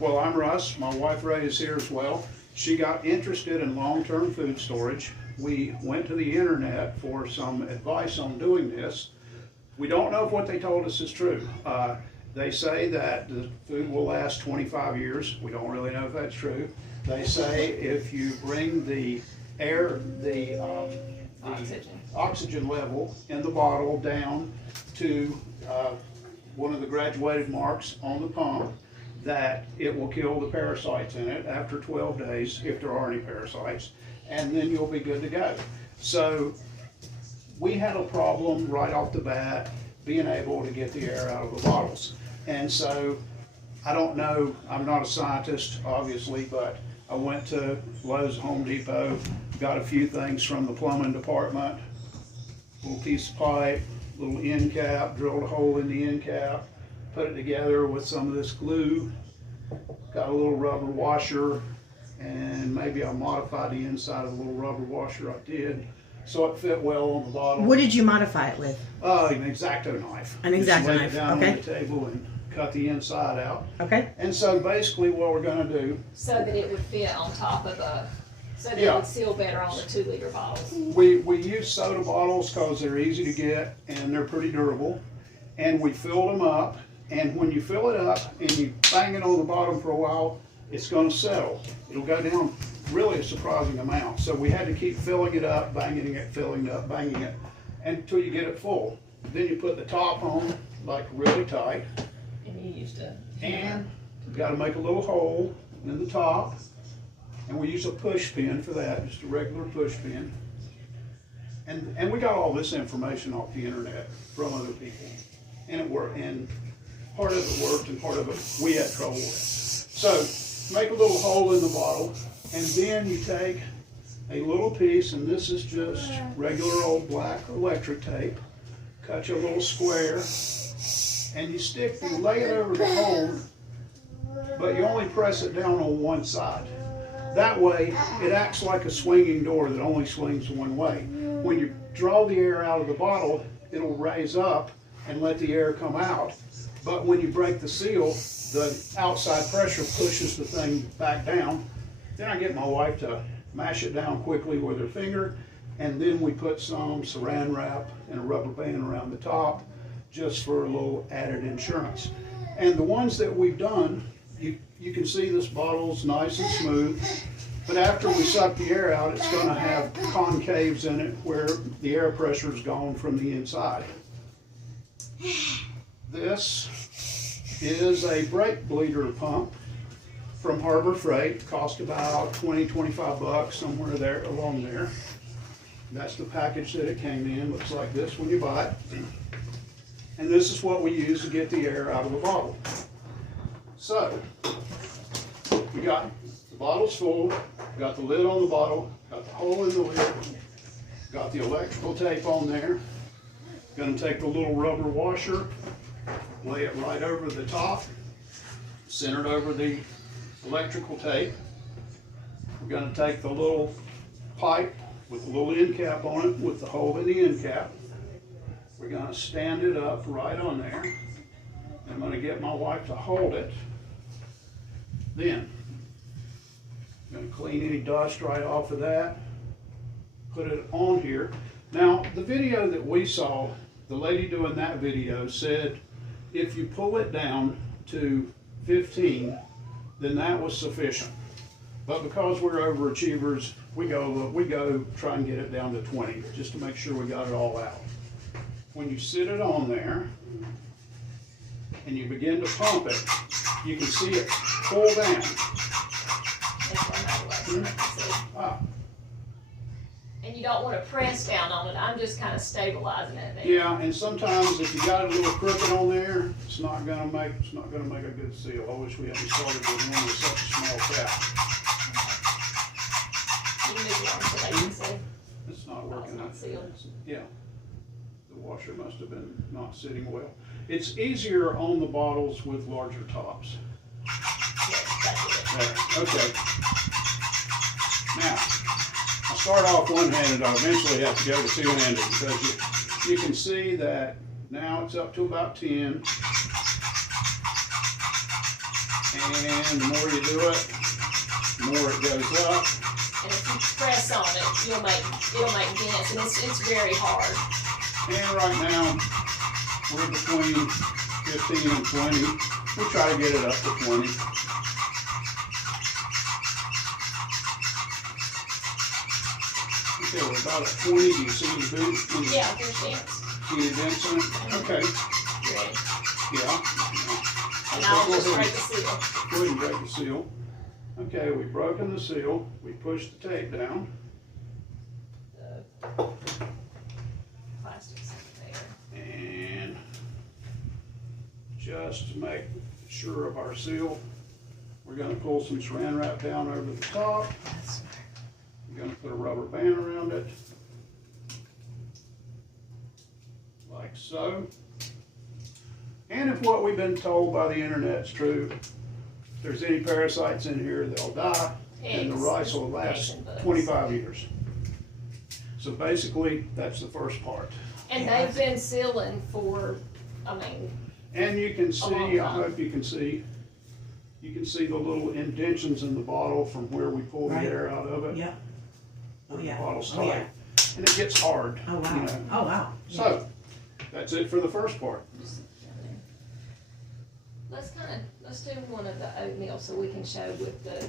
Well, I'm Russ. My wife Ray is here as well. She got interested in long-term food storage. We went to the internet for some advice on doing this. We don't know if what they told us is true. They say that the food will last 25 years. We don't really know if that's true. They say if you bring the air, the oxygen level in the bottle down to one of the graduated marks on the pump, that it will kill the parasites in it after 12 days, if there are any parasites, and then you'll be good to go. So we had a problem right off the bat being able to get the air out of the bottles. And so, I don't know, I'm not a scientist, obviously, but I went to Lowe's, Home Depot, got a few things from the plumbing department, little piece of pipe, little end cap, drilled a hole in the end cap, put it together with some of this glue, got a little rubber washer, and maybe I modified the inside of the little rubber washer. I did, so it fit well on the bottle. What did you modify it with? An X-Acto knife. An X-Acto Just laid knife, it down okay. on the table and cut the inside out. Okay. And so basically what we're gonna do, So that it would fit on top of so that it Yeah. would seal better on the 2-liter bottles. we use soda bottles because they're easy to get and they're pretty durable. And we filled them up, and when you fill it up and you bang it on the bottom for a while, it's gonna settle. It'll go down really a surprising amount. So we had to keep filling it up, banging it, filling it up, banging it, until you get it full. Then you put the top on, like really tight. And you used to. And you've got to make a little hole in the top, and we use a push pin for that, just a regular push pin. And we got all this information off the internet from other people, and it worked. And part of it worked, and part of it we had trouble with. So make a little hole in the bottle, and then you take a little piece, and this is just regular old black electric tape. Cut you a little square. And you lay it over the hole, but you only press it down on one side. That way, it acts like a swinging door that only swings one way. When you draw the air out of the bottle, it'll raise up and let the air come out. But when you break the seal, the outside pressure pushes the thing back down. Then I get my wife to mash it down quickly with her finger, and then we put some saran wrap and a rubber band around the top, just for a little added insurance. And the ones that we've done, you can see this bottle's nice and smooth, but after we suck the air out, it's gonna have concaves in it where the air pressure's gone from the inside. This is a brake bleeder pump from Harbor Freight. Cost about 20, 25 bucks, somewhere there, along there. That's the package that it came in, looks like this when you buy it. And this is what we use to get the air out of the bottle. So, we got the bottle's full, got the lid on the bottle, got the hole in the lid, got the electrical tape on there. Gonna take the little rubber washer, lay it right over the top, centered over the electrical tape. We're gonna take the little pipe with a little end cap on it with the hole in the end cap. We're gonna stand it up right on there. I'm gonna get my wife to hold it. Then, I'm gonna clean any dust right off of that, put it on here. Now, the video that we saw, the lady doing that video said, if you pull it down to 15, then that was sufficient. But because we're overachievers, we go try and get it down to 20, just to make sure we got it all out. When you sit it on there and you begin to pump it, you can see it pull down. And you don't want to press down on it. I'm just kind of stabilizing it there. Yeah, and sometimes if you got it a little crooked on there, it's not gonna make a good seal. I wish we hadn't started with one with such a small cap. You can move it on so they can see. It's not working. It's not sealed. Yeah. The washer must have been not sitting well. It's easier on the bottles with larger tops. There, okay. Now, I'll start off one-handed. I'll eventually have to go to two-handed because you can see that now it's up to about 10. And the more you do it, the more it goes up. And if you press on it, it'll make dents, and it's very hard. And right now, we're between 15 and 20. We'll try to get it up to 20. Okay, we're about at 20. Do you see the dents? Yeah, there's dents. See the dents in it? Okay. You ready? Yeah. And I'll Go just ahead. break the seal. Go ahead and break the seal. Okay, we've broken the seal. We push the tape down. The plastic's in there. And just to make sure of our seal, we're gonna pull some saran wrap down over the top. We're gonna put a rubber band around it, like so. And if what we've been told by the internet's true, if there's any parasites in here, they'll die, and the rice will last 25 years. So basically, that's the first part. And they've been sealing for, I mean, And you can see, long I time. hope you can see the little indentions in the bottle from where we pull the Right. air out of it. Yeah. Oh, The yeah. bottle's Oh, yeah. tight, and it gets hard. Oh, wow. You know. Oh, wow. So, that's it for the first part. let's do one of the oatmeal so we can show with the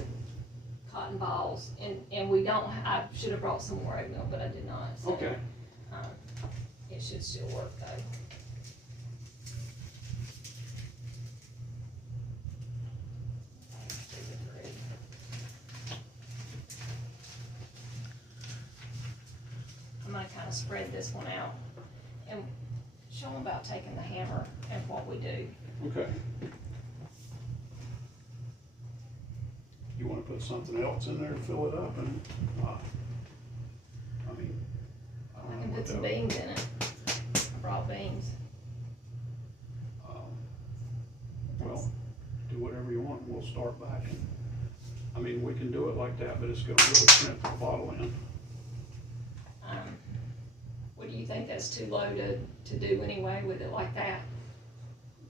cotton balls. And we don't, I should have brought some more oatmeal, but I did not. So, Okay. it should still work though. I'm gonna kind of spread this one out and show them about taking the hammer and what we do. Okay. You wanna put something else in there to fill it up and, I mean, I I don't can know what put some that. beans in it, raw beans. Well, do whatever you want, and we'll start back. I mean, we can do it like that, but it's gonna really crimp the bottle in. What do you think, that's too low to do anyway with it like that?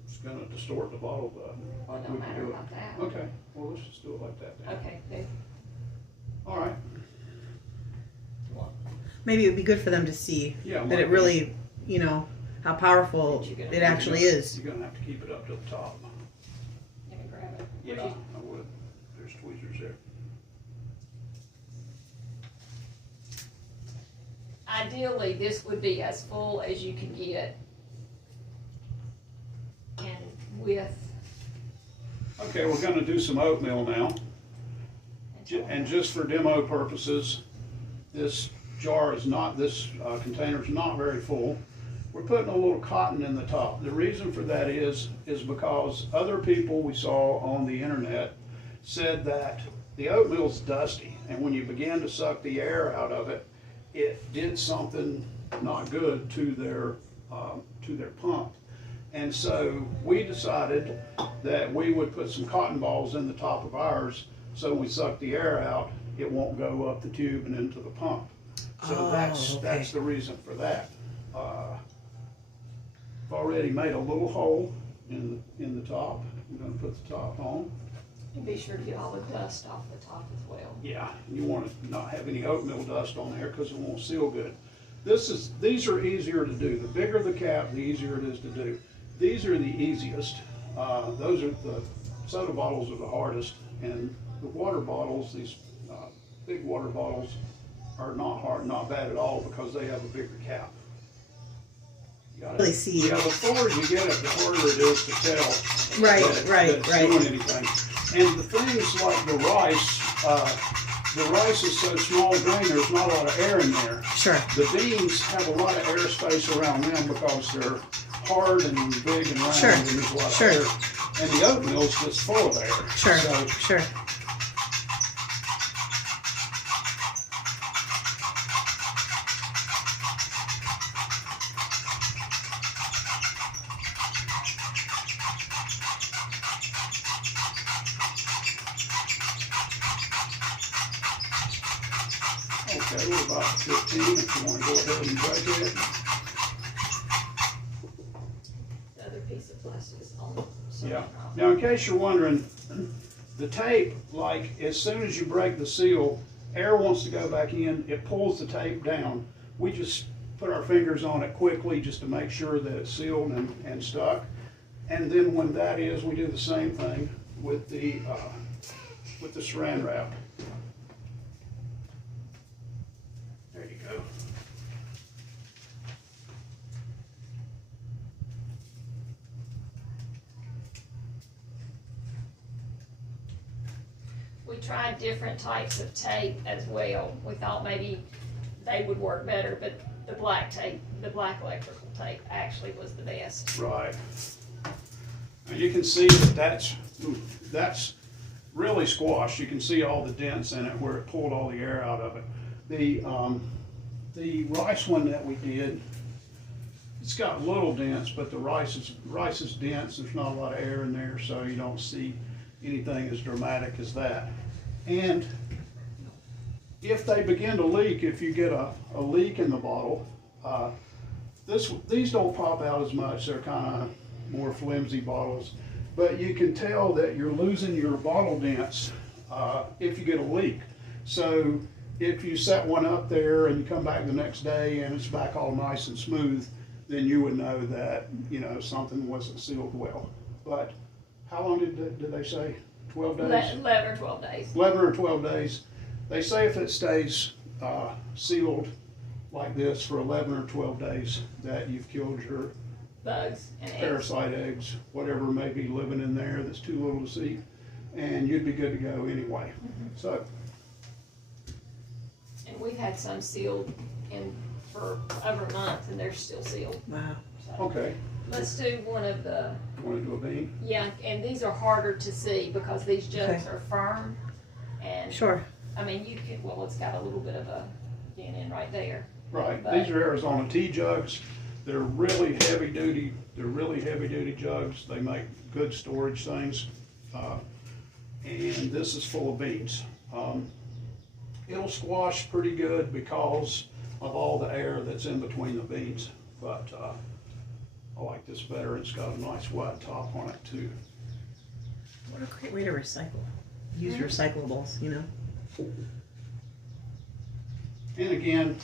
It's gonna distort the bottle, but. Well, it we don't can matter do it. about that. Okay, well, let's just do it like that then. Okay, good. All right, Maybe it would be good for them to see yeah. that it really, how powerful it actually is. You're gonna have to keep it up to the top. Let me grab it. Yeah, I would. There's tweezers there. Ideally, this would be as full as you can get. And with. Okay, we're gonna do some oatmeal now. And just for demo purposes, this jar is not, this container is not very full. We're putting a little cotton in the top. The reason for that is because other people we saw on the internet said that the oatmeal's dusty, and when you begin to suck the air out of it, it did something not good to their pump. And so we decided that we would put some cotton balls in the top of ours, so when we suck the air out, it won't go up the tube and into the pump. So Oh, that's okay. the reason for that. I've already made a little hole in the top. I'm gonna put the top on. And be sure to get all the dust off the top as well. Yeah, you want to not have any oatmeal dust on there because it won't seal good. These are easier to do. The bigger the cap, the easier it is to do. These are the easiest. Those are the soda bottles are the hardest, and the water bottles, these big water bottles, are not hard, not bad at all because they have a bigger cap. You gotta, Really see. yeah, the forward you get it, the harder it is to tell. Right, that it's right. doing anything. And the things like the rice is so small grain, there's not a lot of air in there. Sure. The beans have a lot of air space around them because they're hard and big and round, Sure, and there's a lot sure. of air. And the oatmeal is just full of air. Sure, So, sure. okay, we're about 15 if you want to go ahead and break it. The other piece of plastic is on So, Yeah. Now, in case you're wondering, the tape, like, as soon as you break the seal, air wants to go back in, it pulls the tape down. We just put our fingers on it quickly just to make sure that it's sealed and stuck. And then when that is, we do the same thing with the saran wrap. There you go. we tried different types of tape as well. We thought maybe they would work better, but the black tape, the black electrical tape actually was the best. Right. Now you can see that that's really squashed. You can see all the dents in it where it pulled all the air out of it. The rice one that we did, it's got little dents, but the rice is dense. There's not a lot of air in there, so you don't see anything as dramatic as that. And if they begin to leak, if you get a leak in the bottle, these don't pop out as much. They're kind of more flimsy bottles, but you can tell that you're losing your bottle dents if you get a leak. So if you set one up there and you come back the next day and it's back all nice and smooth, then you would know that, you know, something wasn't sealed well. But how long did they say? 12 days? 11 or 12 days. 11 or 12 days. They say if it stays sealed like this for 11 or 12 days, that you've killed your Bugs and eggs. parasite eggs, whatever may be living in there that's too little to see, and you'd be good to go anyway. So, And we've had some sealed for over a month, and they're still sealed. Wow. So, okay, let's do one of the, you want to do a bean? yeah, and these are harder to see because these jugs Okay. are firm. And Sure. I mean, you can, well, it's got a little bit of a dent in right there. Right, But- these are Arizona tea jugs. They're really heavy duty. They're really heavy duty jugs. They make good storage things. And this is full of beans. It'll squash pretty good because of all the air that's in between the beans. But I like this better. It's got a nice wide top on it too. What a great way to recycle. Use recyclables, you know? And again,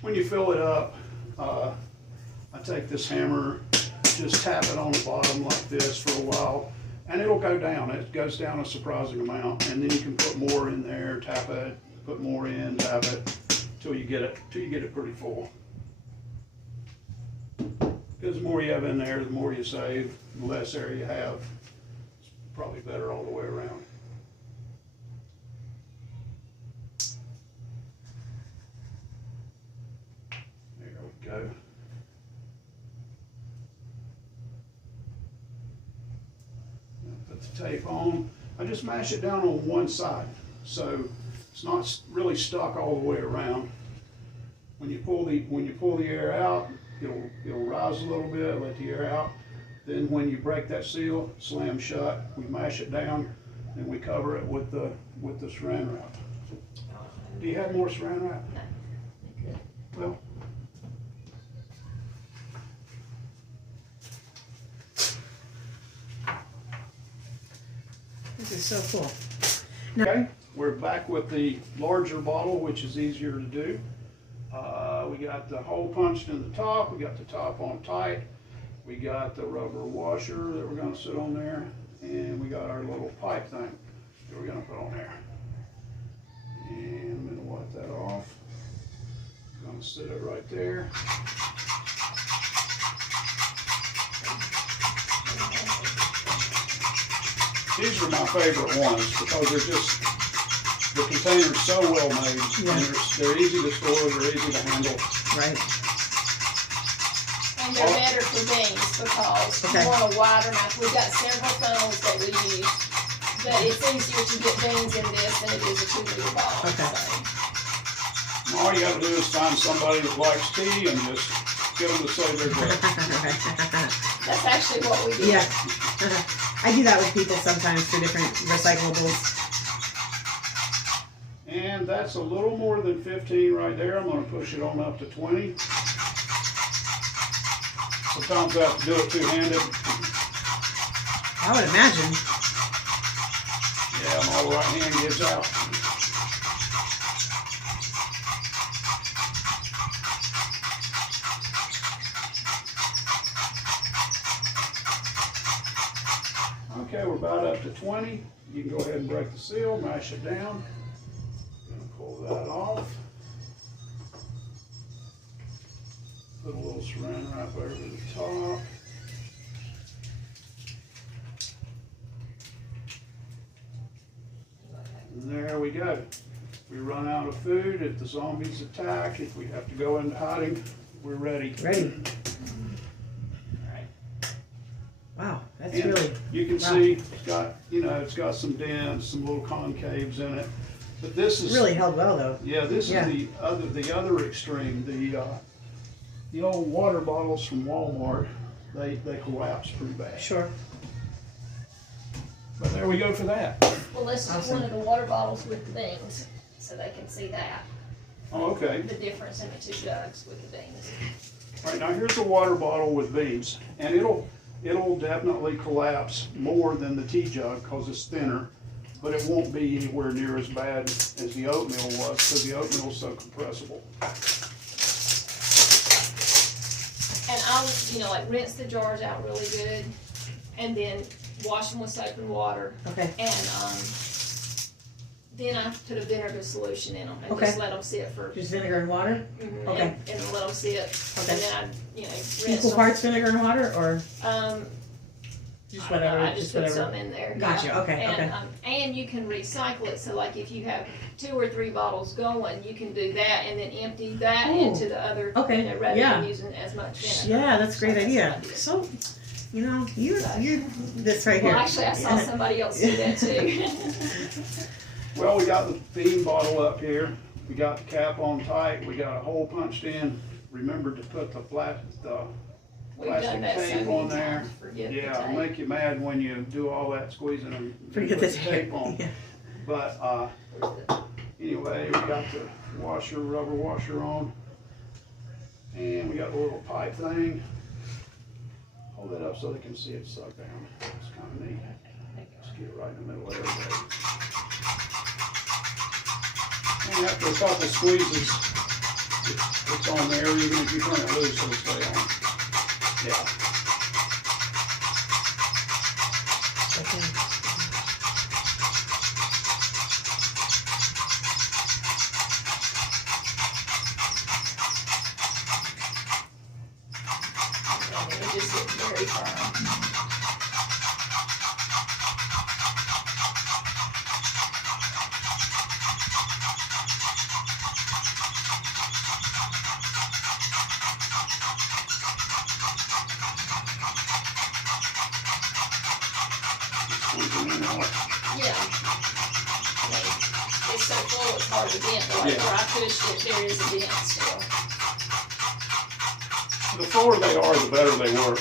when you fill it up, I take this hammer, just tap it on the bottom like this for a while, and it'll go down. It goes down a surprising amount, and then you can put more in there, tap it, put more in, tap it, till you get it pretty full. Because the more you have in there, the more you save, the less air you have. It's probably better all the way around. There we go. Put the tape on. I just mash it down on one side, so it's not really stuck all the way around. When you pull the air out, it'll rise a little bit, let the air out. Then when you break that seal, slam shut. We mash it down, and we cover it with the saran wrap. Do you have more saran wrap? No. Well, This is so cool. okay, we're back with the larger bottle, which is easier to do. We got the hole punched in the top, we got the top on tight, we got the rubber washer that we're gonna sit on there, and we got our little pipe thing that we're gonna put on there. And I'm gonna wipe that off. Gonna sit it right there. These are my favorite ones because they're just, the container's so well made, and they're easy to store, they're easy to handle. Right. And they're better for beans because you want a wider mouth. We've got several funnels that we use, but it's easier to get beans in this than it is a 2-liter bottle. Okay. So. All you gotta do is find somebody that likes tea and just get them to say they're great. That's actually what we do. Yeah. I do that with people sometimes for different recyclables. And that's a little more than 15 right there. I'm gonna push it on up to 20. Sometimes I have to do it two-handed. I would imagine. Yeah, my right hand gives out. Okay, we're about up to 20. You can go ahead and break the seal, mash it down. Gonna pull that off. Put a little saran wrap over the top. And there we go. We run out of food. If the zombies attack, if we have to go into hiding, we're ready. Ready. Alright. Wow, that's And really. you can wow. see it's got, it's got some dents, some little concaves in it. But this is Really held well though. yeah, this Yeah. is the other extreme. The old water bottles from Walmart, they collapse pretty bad. Sure. But there we go for that. Well, let's do Awesome. one of the water bottles with the beans, so they can see that, Oh, okay. the difference in the two jugs with the beans. All right, now here's a water bottle with beans, and it'll definitely collapse more than the tea jug because it's thinner, but it won't be anywhere near as bad as the oatmeal was because the oatmeal's so compressible. And I'll, like rinse the jars out really good, and then wash them with soap and water. Okay. And then I put a vinegar solution in them and Okay. just let them sit for. Just vinegar and water? Okay. And let them sit. Okay. And then I, rinse Equal them. parts vinegar and water, or Just just whatever? I just put whatever. some in there. Gotcha, yeah. okay, And, okay. And you can recycle it, so like if you have 2 or 3 bottles going, you can do that and then empty that Oh. into the other, Okay, rather yeah. than using as much vinegar. Yeah, that's a great So that's idea. what I did. So, you're this right here. Well, actually, I saw somebody else do that too. Well, we got the bean bottle up here. We got the cap on tight. We got a hole punched in. Remember to put the We've done plastic that so tape many on there. times. Forget the Yeah, tape. make you mad when you do all that squeezing and Forget put the tape. on. Yeah. But anyway, we got the rubber washer on, and we got the little pipe thing. Hold that up so they can see it suck down. It's kind of neat. Just get it right in the middle of everything. And after a couple squeezes, it's on there. Even if you turn it loose, it'll stay on. Yeah. Okay. And it just gets very firm. Squeezing in out. Yeah. I mean, it's so full, it's hard to dent, but like Yeah. where I pushed it, there is a dent still. The fuller they are, the better they work.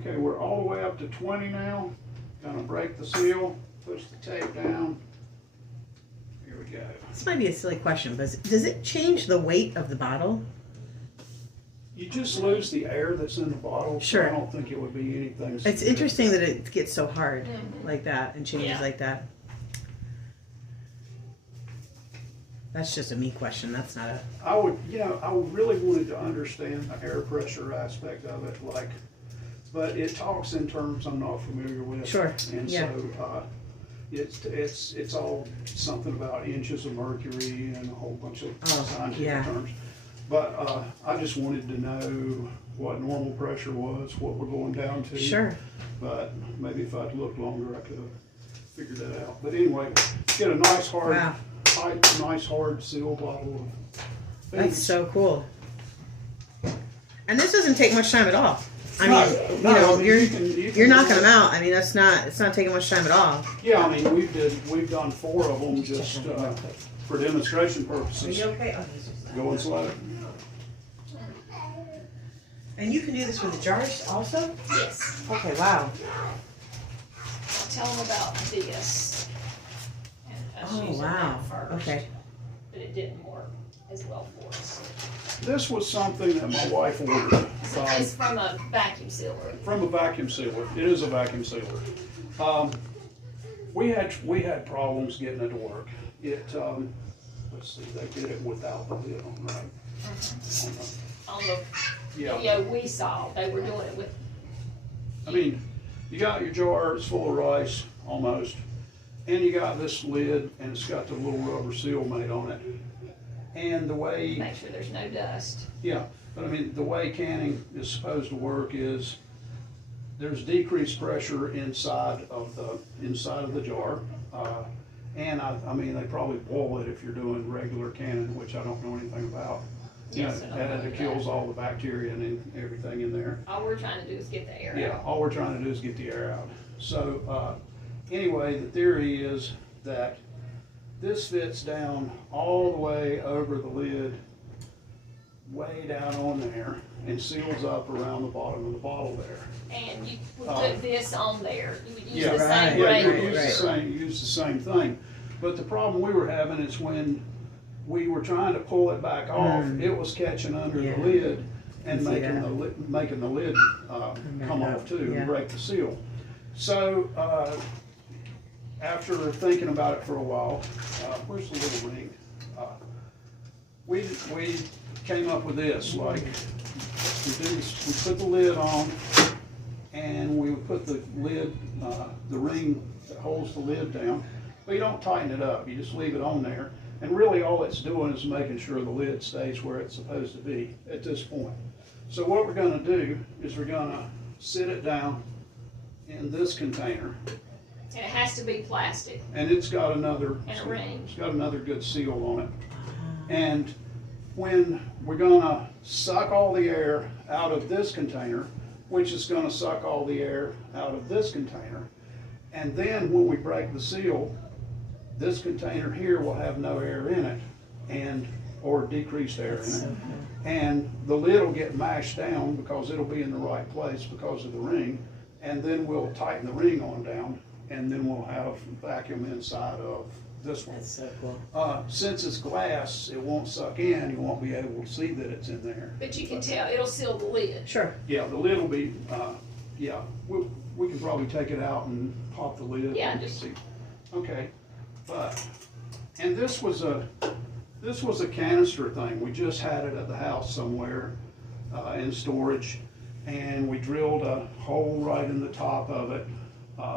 Okay, we're all the way up to 20 now. Gonna break the seal, push the tape down. Here we go. This might be a silly question, but does it change the weight of the bottle? You just lose the air that's in the bottle, so Sure. I don't think it would be anything. It's significant. interesting that it gets so hard Mhm. like that and changes Yeah. like that. That's just a me question. That's not a. I really wanted to understand the air pressure aspect of it, but it talks in terms I'm not familiar with. Sure, And yeah. so, it's all something about inches of mercury and a whole bunch of scientific yeah. terms. But, I just wanted to know what normal pressure was, what we're going down to. Sure. But maybe if I'd looked longer, I could have figured that out. But anyway, get a nice hard, Wow. tight, nice hard seal bottle of That's beans. so cool. And this doesn't take much time at all. I No, mean, no, you're you can you're knocking do them it. out. I mean, it's not taking much time at all. Yeah, I mean, we've done 4 of them just for demonstration purposes. okay? Going slow. And you can do this with the jars also? Yes. Okay, wow. I'll tell them about this. And us Oh, using wow. that first. Okay. but it didn't work as well for us. This was something that my wife ordered. So it's from a vacuum sealer. From a vacuum sealer. It is a vacuum sealer. We had problems getting it to work. Let's see, they did it without the lid on, right? On the Yeah. video we saw, they were doing it with, I mean, you got your jar, it's full of rice, almost, and you got this lid, and it's got the little rubber seal made on it. And the way, make sure there's no dust. yeah, but I mean, the way canning is supposed to work is there's decreased pressure inside of the jar. And I mean, they probably boil it if you're doing regular canning, which I don't know anything about. Yes, I don't know And it that. kills all the bacteria and everything in there. All we're trying to do is get the air Yeah, out. all we're trying to do is get the air out. So, anyway, the theory is that this fits down all the way over the lid, way down on there, and seals up around the bottom of the bottle there. And you would put this on there, you would use Yeah, the same yeah, rate. you use the same thing. But the problem we were having is when we were trying to pull it back off, it was catching under the Yeah. lid and See making that. making the lid come off too, Yeah. and break the seal. So, after thinking about it for a while, where's the little ring? We came up with this, like, we put the lid on, and we would put the lid, the ring that holds the lid down, but you don't tighten it up, you just leave it on there. And really all it's doing is making sure the lid stays where it's supposed to be at this point. So what we're gonna do is we're gonna sit it down in this container, And it has to be plastic and it's got another, and a ring. it's got another good seal on it. And when we're gonna suck all the air out of this container, which is gonna suck all the air out of this container, and then when we break the seal, this container here will have no air in it, or decreased air in it. And the lid will get mashed down because it'll be in the right place because of the ring, and then we'll tighten the ring on down, and then we'll have vacuum inside of this one. That's so cool. Since it's glass, it won't suck in, you won't be able to see that it's in there. But you can tell, it'll seal the lid. Sure. Yeah, the lid will be, yeah, we can probably take it out and pop the lid. Yeah, and just- see. Okay, but, and this was a canister thing, we just had it at the house somewhere, in storage, and we drilled a hole right in the top of it,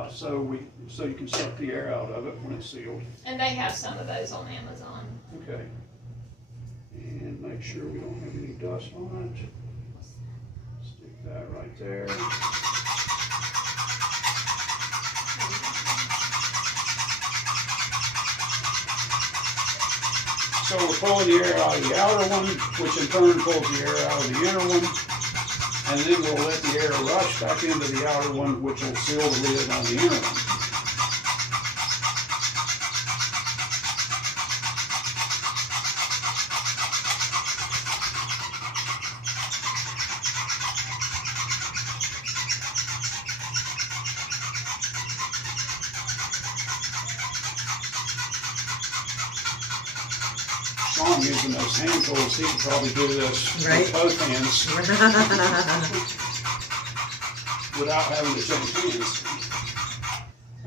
so you can suck the air out of it when it's sealed. And they have some of those on Amazon. Okay. And make sure we don't have any dust on it. Stick that right there. So we're pulling the air out of the outer one, which in turn pulls the air out of the inner one. And then we'll let the air rush back into the outer one, which will seal the lid on the inner one. Sean using those hand tools, he could probably do this Right. with both hands without having to change hands.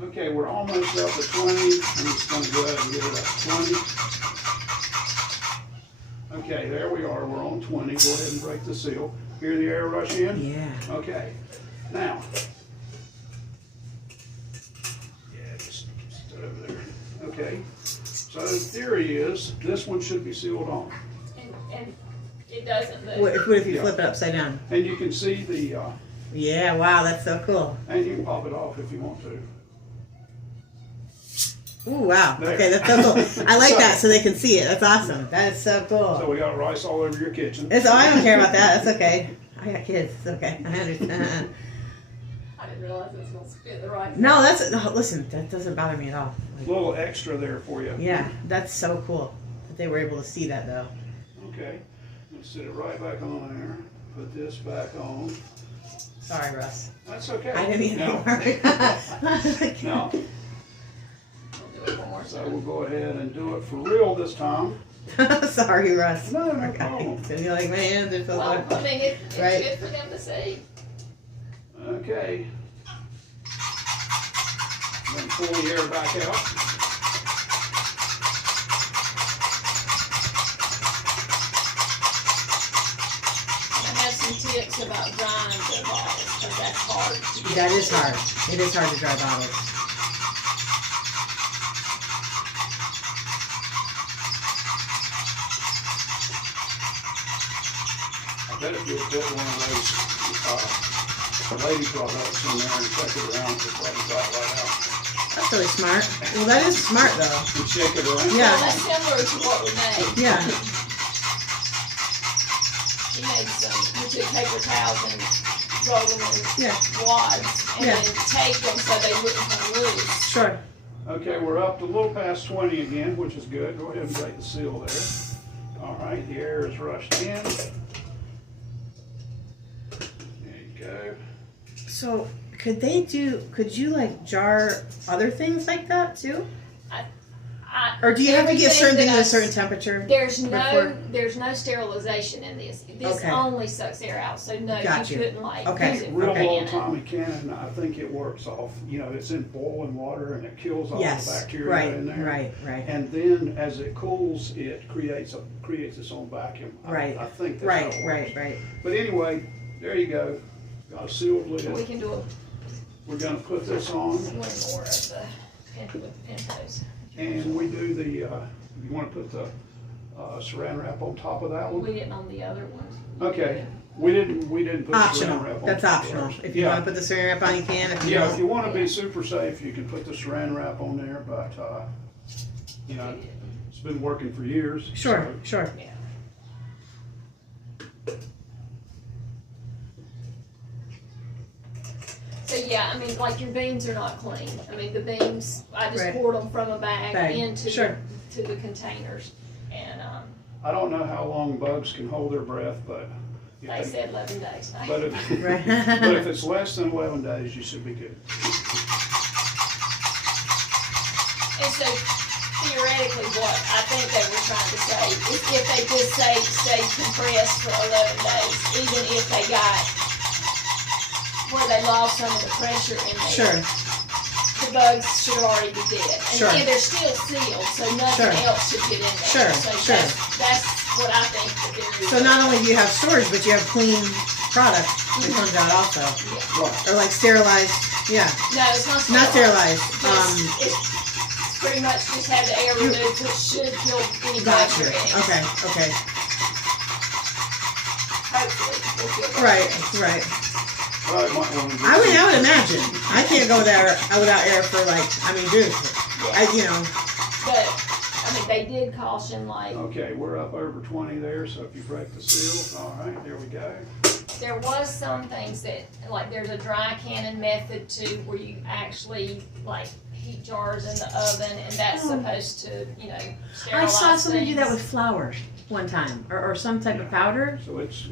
Okay, we're almost up to 20. I'm just gonna go ahead and get it up to 20. Okay, there we are, we're on 20. Go ahead and break the seal. Hear the air rush in? Yeah. Okay, now. Yeah, just sit over there. Okay, so the theory is this one should be sealed on. And it doesn't What move. if you Yeah. flip it upside down? And you can see the, Yeah, wow, that's so cool. and you can pop it off if you want to. Ooh, wow. There. Okay, that's so cool. I like So- that so they can see it. That's awesome. That is so cool. So we got rice all over your kitchen. I don't care about that. That's okay. I got kids. It's okay. I understand. I didn't realize it was gonna spit the right. No, listen, that doesn't bother me at all. A little extra there for you. Yeah, that's so cool that they were able to see that though. Okay, let's sit it right back on there. Put this back on. Sorry, Russ. That's okay. I didn't even Now- worry. Now, We'll do it one more so time. we'll go ahead and do it for real this time. Sorry, Russ. No, no Okay. problem. So you're like, man, this feels Well, like. I mean, it's Right. good for them to see. Okay. Then pull the air back out. I have some tips about drying the bottles, because that's hard to get. That is hard. It is hard to dry bottles. I bet if you put one of those lady products in there and check it around, it'll probably dry it right out. That's really smart. Well, that is smart though. You shake it around. Yeah. Well, that's similar to what we made. Yeah. We made some, we took paper towels and rolled them in Yeah. wads, and Yeah. then taped them so they wouldn't come loose. Sure. Okay, we're up to a little past 20 again, which is good. Go ahead and break the seal there. All right, the air is rushed in. There you go. So could you like jar other things like that too? Or do you have to get certain things at a certain temperature? There's before- no sterilization in this. This Okay. only sucks air out, so no, Gotcha. you couldn't like Okay. use it Real for old canning. Tommy Cannon, I think it works off, it's in boiling water and it kills all Yes. the bacteria Right. in there. Right. And then as it cools, it creates its own vacuum. Right. I think that's how it works. Right. But anyway, there you go. Got a sealed We lid. can do We're gonna put this on one more of the with the Pintos. and we do the, you wanna put the saran wrap on top of that We one? didn't on the other ones. Okay, we didn't put the Optional. saran wrap on. That's top of optional. ours. If you Yeah. want to put the saran wrap on, you can. If you Yeah, don't, if you wanna be super safe, you can put the saran wrap on there, but, it's been working for years. sure. so- Yeah. So yeah, I mean, like your beans are not clean. I mean, the beans, I just Right. poured them from a bag into Sure. to the containers, and I don't know how long bugs can hold their breath, but. if they said 11 days. But if, Right. but if it's less than 11 days, you should be good. And so theoretically, what I think they were trying to say is if they just stay compressed for 11 days, even if they got where they lost some of the pressure in there, Sure. the bugs should already be dead. And, Sure. and they're still sealed, so nothing Sure. else should get in there. Sure, So sure. That's what I think the theory is. So not only do you have storage, but you have clean product that comes out also, Right. or like sterilized. Yeah. No, it's not sterilized. Not sterilized. It's pretty much just have the air removed, which should kill any bugs Gotcha. or eggs. Okay. Hopefully, we'll kill bugs. Right. Well, it might wanna I would imagine. I can't go there without air for dude. But, I mean, they did caution, like, Okay, we're up over 20 there, so if you break the seal, all right, there we go. there was some things that, like, there's a dry canning method too, where you actually, like, heat jars in the oven, and that's supposed to, I sterilize saw somebody do that things. with flour one time, or some type of powder. So it's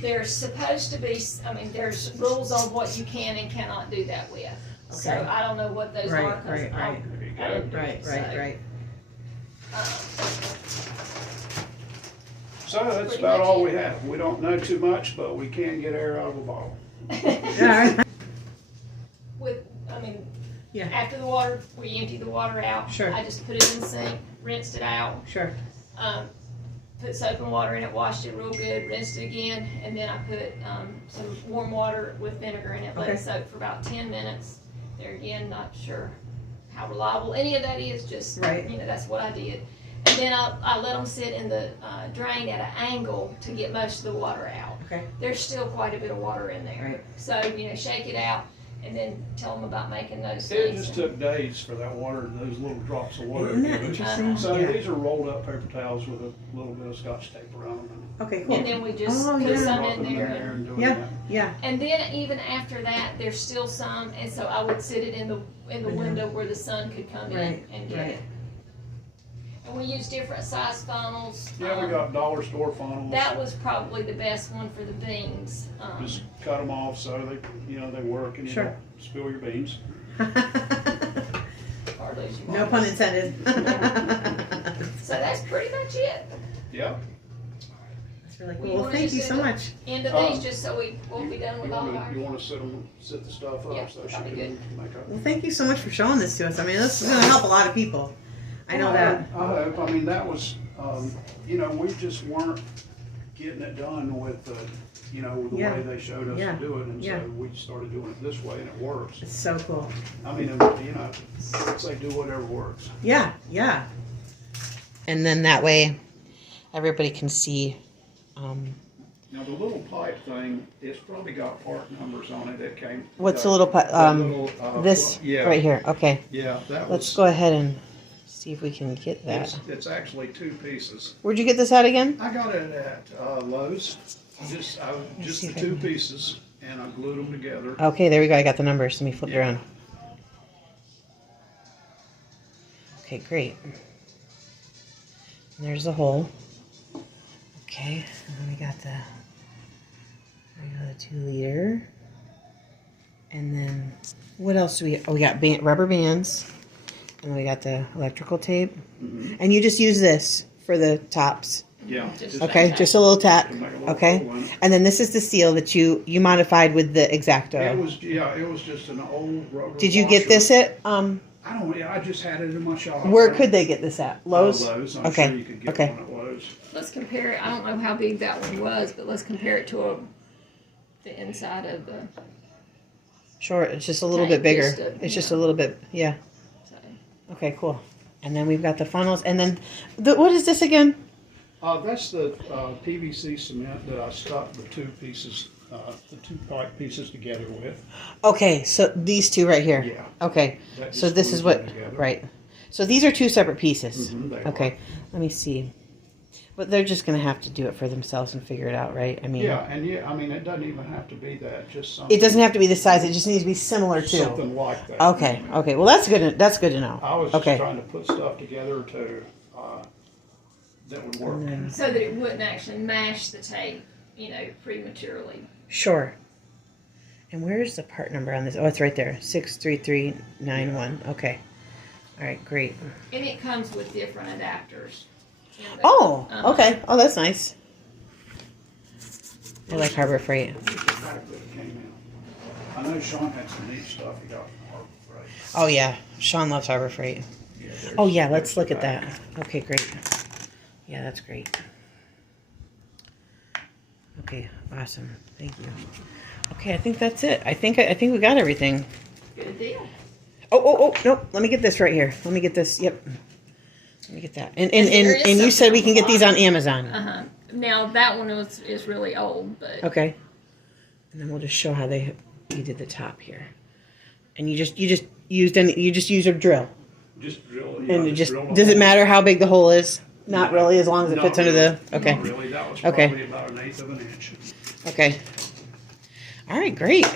There's supposed to be, I mean, there's rules on what you can and cannot do that with. So Okay. I don't know what those Right, are. 'Cause right. there you I didn't go. do it, so, Right. So that's Pretty about much all it. we have. We don't know too much, but we can get air out of a bottle. Yeah. With, I mean, Yeah. after the water, we empty the water out. Sure. I just put it in the sink, rinsed it out, Sure. put soap and water in it, washed it real good, rinsed it again, and then I put some warm water with vinegar in it, let it Okay. soak for about 10 minutes. There again, not sure how reliable any of that is, just, Right. that's what I did. And then I let them sit in the drain at an angle to get most of the water out. Okay. There's still quite a bit of water in there. Right. So, shake it out and then tell them about making those It things. just took days for that water, those little drops of water. Isn't to that get it. interesting? So Yeah. these are rolled up paper towels with a little bit of Scotch tape around them. Okay. Cool. And then we just Oh, put yeah. some Dropping in them there. and doing Yeah. that. Yeah. And then even after that, there's still some, and so I would sit it in the window where the sun could come Right, in and get right. it. And we use different size funnels. Yeah, we got dollar store funnels. That was probably the best one for the beans. Just cut them off so they work and you Sure. don't spill your beans. Or lose your No water. pun intended. So So that's pretty much it. Yeah. That's really You cool. Well, wanna thank just you do so the much. End of these, just so we won't be done with You all of wanna, ours. you wanna set the stuff up Yeah, so she that'd be can make up? Well, thank you so much for showing this to us. I mean, this is going to help a lot of people. I know that. I hope. I mean, that was, you know, we just weren't getting it done with the, you know, the Yeah. way they showed us Yeah. to do it, and Yeah. so we started doing it this way, and it works. It's so cool. I mean, you know, it's like do whatever works. Yeah, yeah. And then that way, everybody can see. Now, the little pipe thing, it's probably got part numbers on it. It came. What's the little this yeah, right here? Okay. Yeah, that was. Let's go ahead and see if we can get that. It's actually 2 pieces. Where'd you get this at again? I got it at Lowe's. Just see the if I 2 can- pieces, and I glued them together. Okay, there we go. I got the numbers. Let me flip it around. Okay, great. And there's the hole. Okay, and then we got the 2-liter. And then what else do we? Oh, we got rubber bands, and we got the electrical tape. Mm-hmm. And you just use this for the tops. Yeah. Okay, just a little tack. To make a little Okay, hole in it. and then this is the seal that you modified with the X-Acto. It was just an old rubber. Did you get washer. this at I don't. Yeah, I just had it in my shop. Where could they get this at? Lowe's. Lowe's. I'm Okay. sure you could get Okay. one at Lowe's. Let's compare it. I don't know how big that one was, but let's compare it to the inside of the. Sure, it's just a little Okay, bit bigger. just It's just a little bit, yeah. So. Okay, cool. And then we've got the funnels, and then what is this again? That's the PVC cement that I stuck the 2 pieces, the 2 pipe pieces together with. Okay, so these 2 right here. Yeah. Okay, That so just this is glues what them together. right. So these are 2 separate pieces. Mhm, they are. Okay, let me see. But they're just gonna have to do it for themselves and figure it out, right? I mean, Yeah, and I mean, it doesn't even have to be that. Just something. it doesn't have to be this size. It just needs to be similar to. Something like that. Okay, okay. Well, that's good. That's good to know. I was just Okay. trying to put stuff together that would work. So that it wouldn't actually mash the tape, prematurely. Sure. And where's the part number on this? Oh, it's right there. 63391. Okay. All right, great. And it comes with different adapters. Oh, okay. Oh, that's nice. I like Harbor Freight. Just the fact that it came in. I know Sean had some neat stuff he got from Harbor Freight. Oh, yeah. Sean loves Harbor Freight. Yeah, Oh, yeah. Let's there's look the at back. that. Okay, great. Yeah, that's great. Okay, awesome. Thank you. Okay, I think that's it. I think we got everything. Good deal. Oh, nope. Let me get this right here. Let me get this. Yep. Let me get that. And there is you said we something can on get these the on Amazon. Uh-huh. Now, that one is really old, but Okay. And then we'll just show how you did the top here. And you just used a drill. Just drill. And it just drill the does it hole. matter how big the hole is? Not really, as long as it Not fits under really. the. Okay. Not really. That was Okay. probably about 1/8 of an inch. Okay. All right, great.